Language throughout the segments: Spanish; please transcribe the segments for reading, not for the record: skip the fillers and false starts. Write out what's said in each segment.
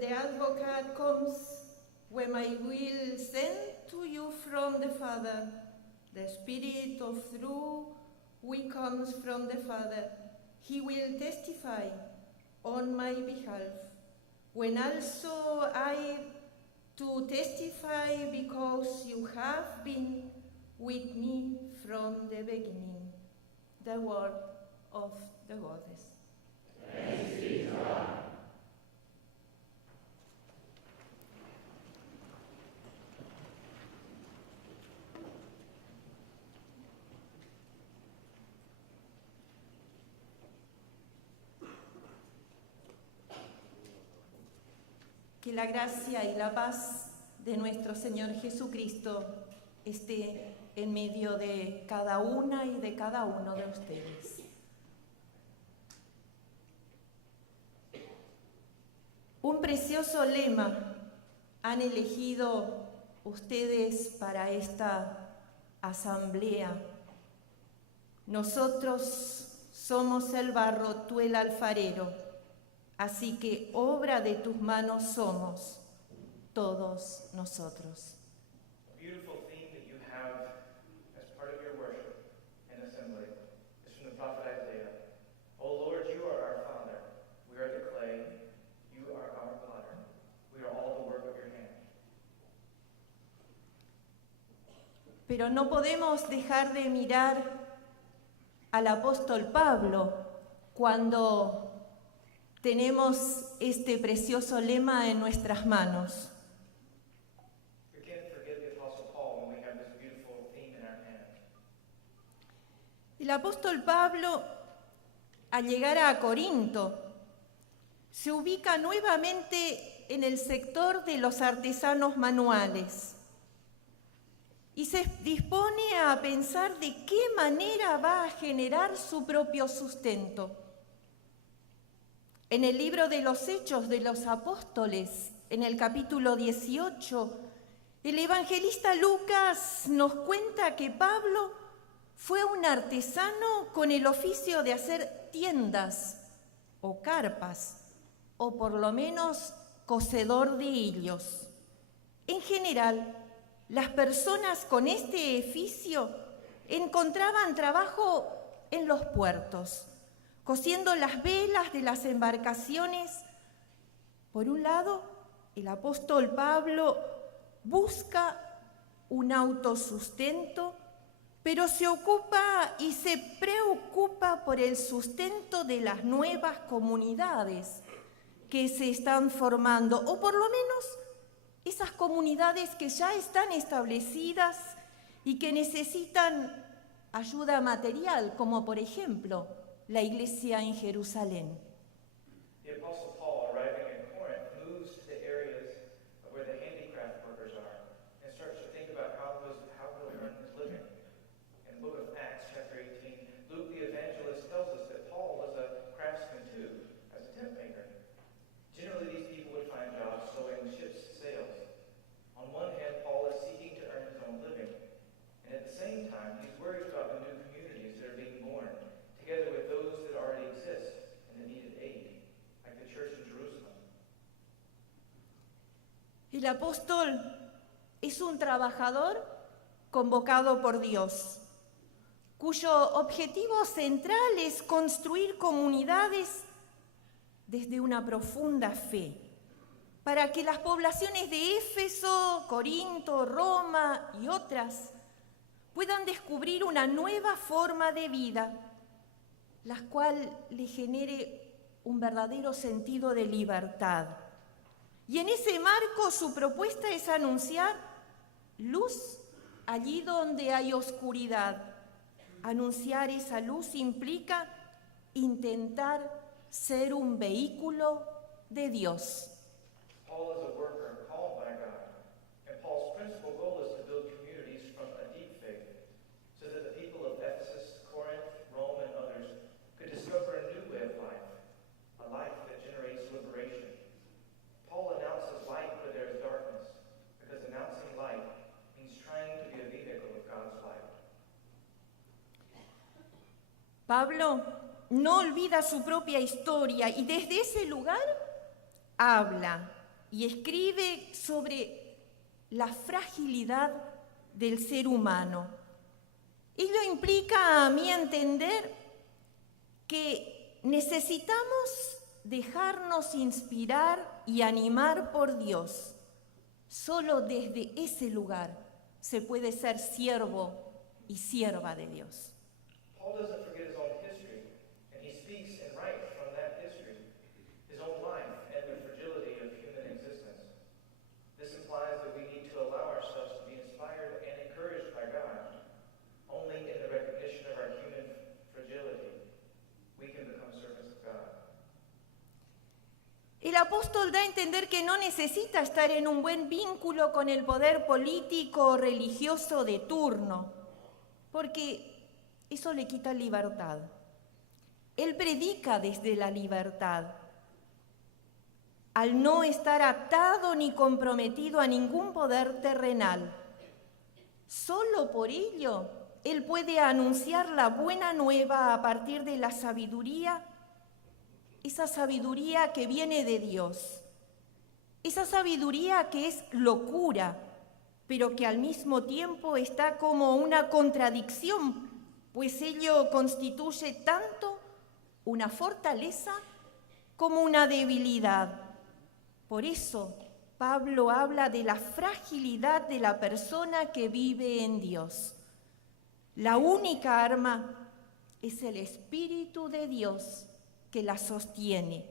the advocate comes, whom I will send to you from the Father, the Spirit of truth, which comes from the Father, he will testify on my behalf. When also I to testify because you have been with me from the beginning. The word of the goddess. Thanks be to God. Que la gracia y la paz de nuestro Señor Jesucristo esté en medio de cada una y de cada uno de ustedes. Un precioso lema han elegido ustedes para esta asamblea. Nosotros somos el barro, tú el alfarero, así que obra de tus manos somos todos nosotros. A beautiful theme that you have as part of your worship and assembly is from the prophet Isaiah. O Lord, you are our Father. We are the clay. You are our potter. We are all the work of your hand. Pero no podemos dejar de mirar al apóstol Pablo cuando tenemos este precioso lema en nuestras manos. We can't forget the Apostle Paul when we have this beautiful theme in our hand. El apóstol Pablo, al llegar a Corinto, se ubica nuevamente en el sector de los artesanos manuales y se dispone a pensar de qué manera va a generar su propio sustento. En el libro de los Hechos de los Apóstoles, en el capítulo 18, el evangelista Lucas nos cuenta que Pablo fue un artesano con el oficio de hacer tiendas o carpas, o por lo menos cosedor de hillos. En general, las personas con este oficio encontraban trabajo en los puertos, cosiendo las velas de las embarcaciones. Por un lado, el apóstol Pablo busca un autosustento, pero se ocupa y se preocupa por el sustento de las nuevas comunidades que se están formando, o por lo menos esas comunidades que ya están establecidas y que necesitan ayuda material, como por ejemplo la iglesia en Jerusalén. The Apostle Paul, arriving in Corinth, moves to the areas of where the handicraft workers are and starts to think about how he'll earn his living. In the book of Acts, chapter 18, Luke the evangelist tells us that Paul was a craftsman too, as a tent maker. Generally, these people would find jobs sewing ships' sails. On one hand, Paul is seeking to earn his own living, and at the same time, he's worried about the new communities that are being born, together with those that already exist and that needed aid, like the church in Jerusalem. El apóstol es un trabajador convocado por Dios, cuyo objetivo central es construir comunidades desde una profunda fe, para que las poblaciones de Éfeso, Corinto, Roma y otras puedan descubrir una nueva forma de vida, la cual le genere un verdadero sentido de libertad. Y en ese marco su propuesta es anunciar luz allí donde hay oscuridad. Anunciar esa luz implica intentar ser un vehículo de Dios. Paul is a worker called by God, and Paul's principal goal is to build communities from a deep faith, so that the people of Ephesus, Corinth, Rome, and others could discover a new way of life, a life that generates liberation. Paul announces light where there is darkness, because announcing light means trying to be a vehicle of God's light. Pablo no olvida su propia historia y desde ese lugar habla y escribe sobre la fragilidad del ser humano. Ello implica, a mi entender, que necesitamos dejarnos inspirar y animar por Dios. Solo desde ese lugar se puede ser siervo y sierva de Dios. Paul doesn't forget his own history, and he speaks and writes from that history, his own life and the fragility of human existence. This implies that we need to allow ourselves to be inspired and encouraged by God. Only in the recognition of our human fragility we can become servants of God. El apóstol da a entender que no necesita estar en un buen vínculo con el poder político o religioso de turno, porque eso le quita libertad. Él predica desde la libertad, al no estar atado ni comprometido a ningún poder terrenal. Solo por ello, él puede anunciar la buena nueva a partir de la sabiduría, esa sabiduría que viene de Dios, esa sabiduría que es locura, pero que al mismo tiempo está como una contradicción, pues ello constituye tanto una fortaleza como una debilidad. Por eso Pablo habla de la fragilidad de la persona que vive en Dios. La única arma es el Espíritu de Dios que la sostiene.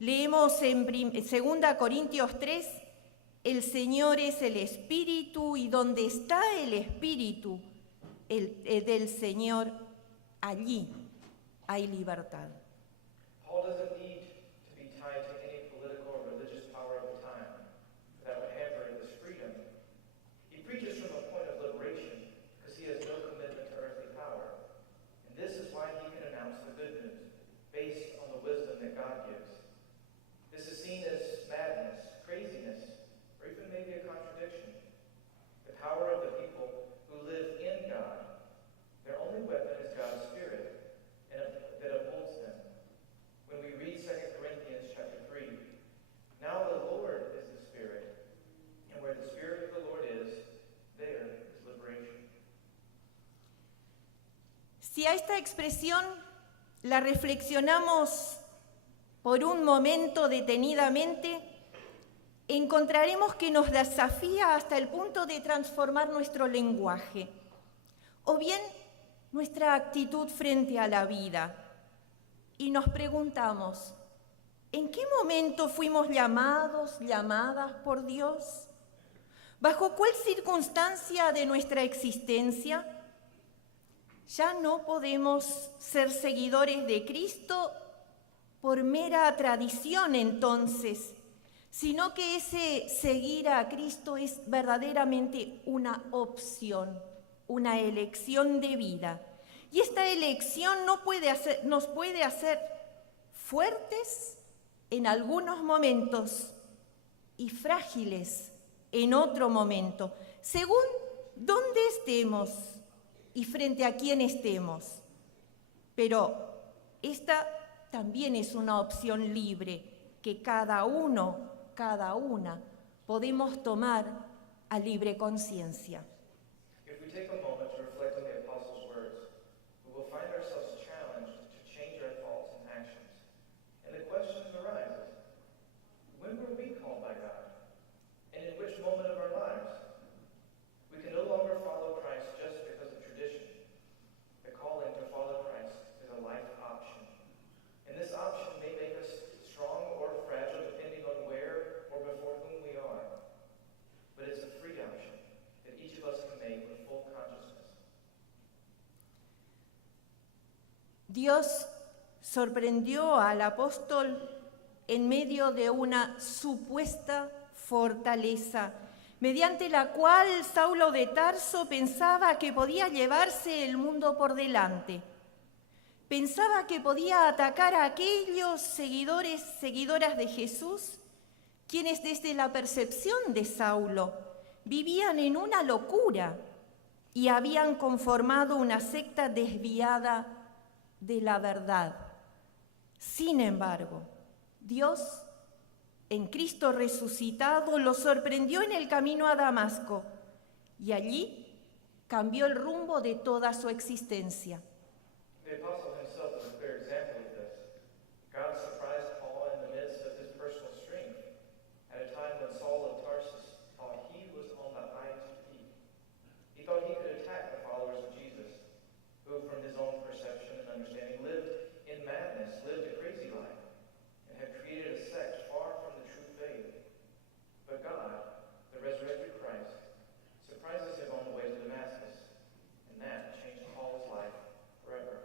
Leemos en 2 Corintios 3, el Señor es el Espíritu y donde está el Espíritu del Señor, allí hay libertad. Paul doesn't need to be tied to any political or religious power of the time. That would hamper his freedom. He preaches from a point of liberation because he has no commitment to earthly power. And this is why he can announce the good news based on the wisdom that God gives. This is seen as madness, craziness, or even maybe a contradiction. The power of the people who live in God, their only weapon is God's Spirit and that upholds them. When we read 2 Corinthians chapter 3, now the Lord is the Spirit, and where the Spirit of the Lord is, there is liberation. Si a esta expresión la reflexionamos por un momento detenidamente, encontraremos que nos desafía hasta el punto de transformar nuestro lenguaje, o bien nuestra actitud frente a la vida. Y nos preguntamos, ¿en qué momento fuimos llamadas por Dios? ¿Bajo cuál circunstancia de nuestra existencia? Ya no podemos ser seguidores de Cristo por mera tradición entonces, sino que ese seguir a Cristo es verdaderamente una opción, una elección de vida. Y esta elección nos puede hacer fuertes en algunos momentos y frágiles en otro momento, según dónde estemos y frente a quién estemos. Pero esta también es una opción libre que cada uno, cada una, podemos tomar a libre conciencia. If we take a moment to reflect on the Apostles' words, we will find ourselves challenged to change our thoughts and actions. And the question arises, when were we called by God? And in which moment of our lives? We can no longer follow Christ just because of tradition. The calling to follow Christ is a life option. And this option may make us strong or fragile depending on where or before whom we are. But it's a free option that each of us can make with full consciousness. Dios sorprendió al apóstol en medio de una supuesta fortaleza, mediante la cual Saulo de Tarso pensaba que podía llevarse el mundo por delante. Pensaba que podía atacar a aquellos seguidoras de Jesús, quienes desde la percepción de Saulo vivían en una locura y habían conformado una secta desviada de la verdad. Sin embargo, Dios en Cristo resucitado, lo sorprendió en el camino a Damasco y allí cambió el rumbo de toda su existencia. The apostle himself is a clear example of this. God surprised Paul in the midst of his personal strength at a time when Saul of Tarsus thought he was on the highest peak. He thought he could attack the followers of Jesus, who from his own perception and understanding lived in madness, lived a crazy life, and had created a sect far from the true faith. But God, the resurrected Christ, surprises him on the way to Damascus, and that changed Paul's life forever.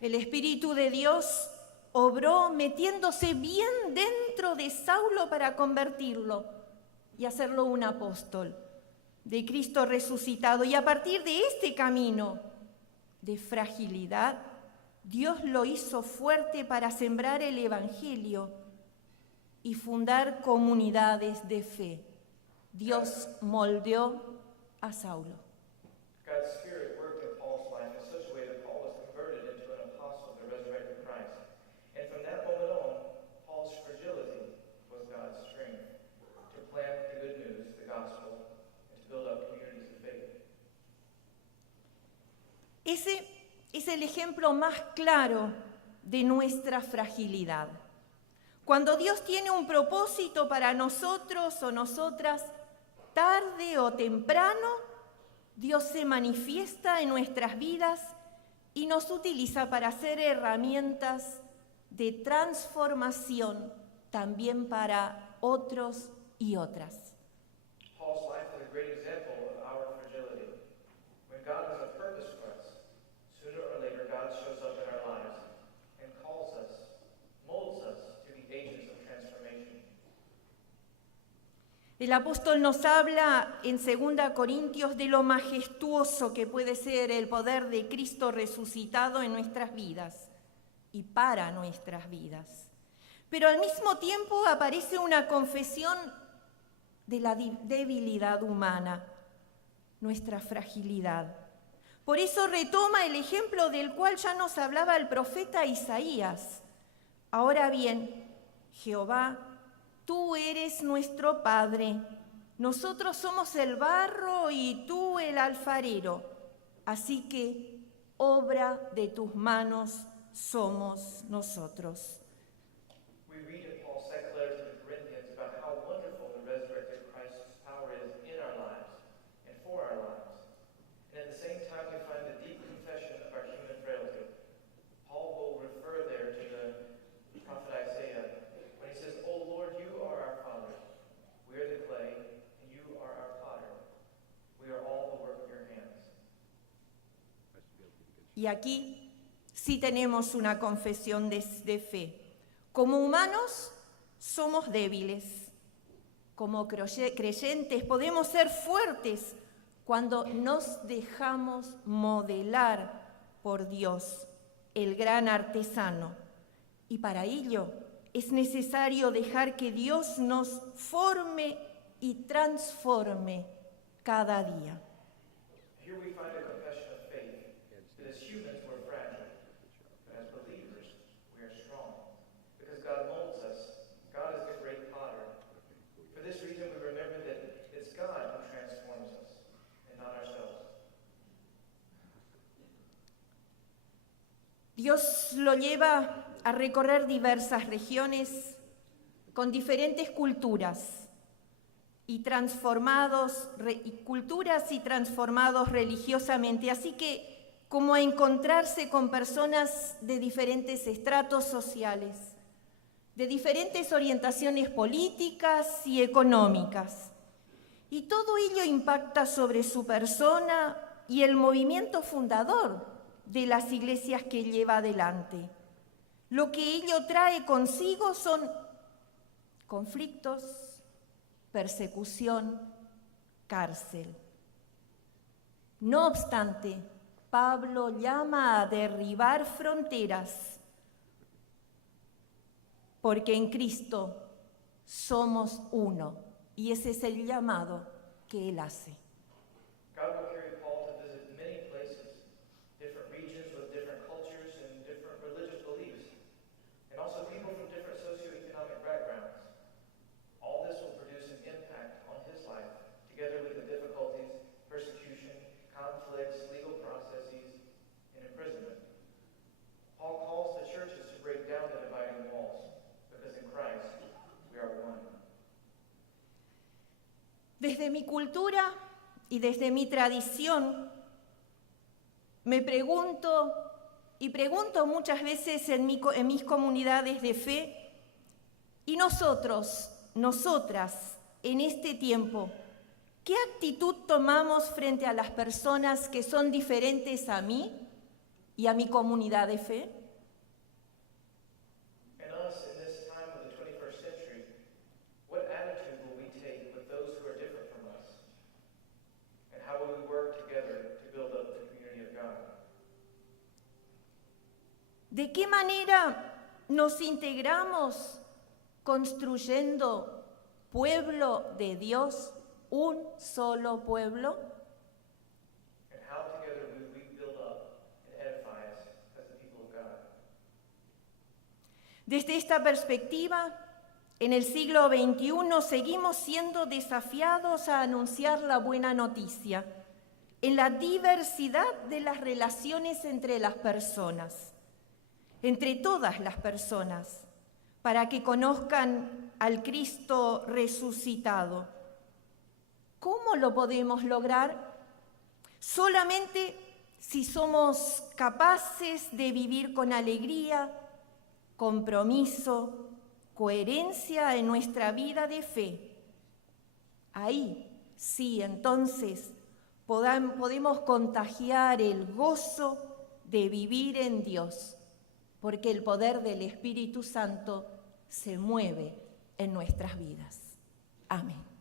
El Espíritu de Dios obró metiéndose bien dentro de Saulo para convertirlo y hacerlo un apóstol de Cristo resucitado. Y a partir de este camino de fragilidad, Dios lo hizo fuerte para sembrar el Evangelio y fundar comunidades de fe. Dios moldeó a Saulo. God's Spirit worked in Paul's life in such a way that Paul was converted into an apostle of the resurrected Christ. And from that moment on, Paul's fragility was God's strength to plant the good news, the gospel, and to build up communities of faith. Ese es el ejemplo más claro de nuestra fragilidad. Cuando Dios tiene un propósito para nosotros o nosotras, tarde o temprano, Dios se manifiesta en nuestras vidas y nos utiliza para ser herramientas de transformación también para otros y otras. Paul's life is a great example of our fragility. When God has a purpose for us, sooner or later God shows up in our lives and calls us, molds us to be agents of transformation. El apóstol nos habla en 2 Corintios de lo majestuoso que puede ser el poder de Cristo resucitado en nuestras vidas y para nuestras vidas. Pero al mismo tiempo aparece una confesión de la debilidad humana, nuestra fragilidad. Por eso retoma el ejemplo del cual ya nos hablaba el profeta Isaías. Ahora bien, Jehová, tú eres nuestro Padre, nosotros somos el barro y tú el alfarero, así que obra de tus manos somos nosotros. We read in Paul's second letter to the Corinthians about how wonderful the resurrected Christ's power is in our lives and for our lives. And at the same time, we find the deep confession of our human frailty. Paul will refer there to the prophet Isaiah when he says, "O Lord, you are our Father. We are the clay, and you are our potter. We are all the work of your hands." Y aquí sí tenemos una confesión de fe. Como humanos somos débiles. Como creyentes podemos ser fuertes cuando nos dejamos modelar por Dios, el gran artesano. Y para ello es necesario dejar que Dios nos forme y transforme cada día. Here we find a confession of faith that as humans we're fragile, but as believers we are strong. Because God molds us. God is the great potter. For this reason we remember that it's God who transforms us and not ourselves. Dios lo lleva a recorrer diversas regiones con diferentes culturas y transformados religiosamente, así que como a encontrarse con personas de diferentes estratos sociales, de diferentes orientaciones políticas y económicas. Y todo ello impacta sobre su persona y el movimiento fundador de las iglesias que lleva adelante. Lo que ello trae consigo son conflictos, persecución, cárcel. No obstante, Pablo llama a derribar fronteras, porque en Cristo somos uno, y ese es el llamado que él hace. God will carry Paul to visit many places, different regions with different cultures and different religious beliefs, and also people from different socioeconomic backgrounds. mi cultura y desde mi tradición, me pregunto y pregunto muchas veces en mis comunidades de fe, y nosotros, nosotras, en este tiempo, ¿qué actitud tomamos frente a las personas que son diferentes a mí y a mi comunidad de fe? And us, in this time of the 21st century, what attitude will we take with those who are different from us? And how will we work together to build up the community of God? ¿De qué manera nos integramos construyendo pueblo de Dios, un solo pueblo? And how together will we build up and edify us as the people of God? Desde esta perspectiva, en el siglo XXI seguimos siendo desafiados a anunciar la buena noticia en la diversidad de las relaciones entre las personas, entre todas las personas, para que conozcan al Cristo resucitado. ¿Cómo lo podemos lograr? Solamente si somos capaces de vivir con alegría, compromiso, coherencia en nuestra vida de fe. Ahí sí, entonces, podemos contagiar el gozo de vivir en Dios, porque el poder del Espíritu Santo se mueve en nuestras vidas. Amén.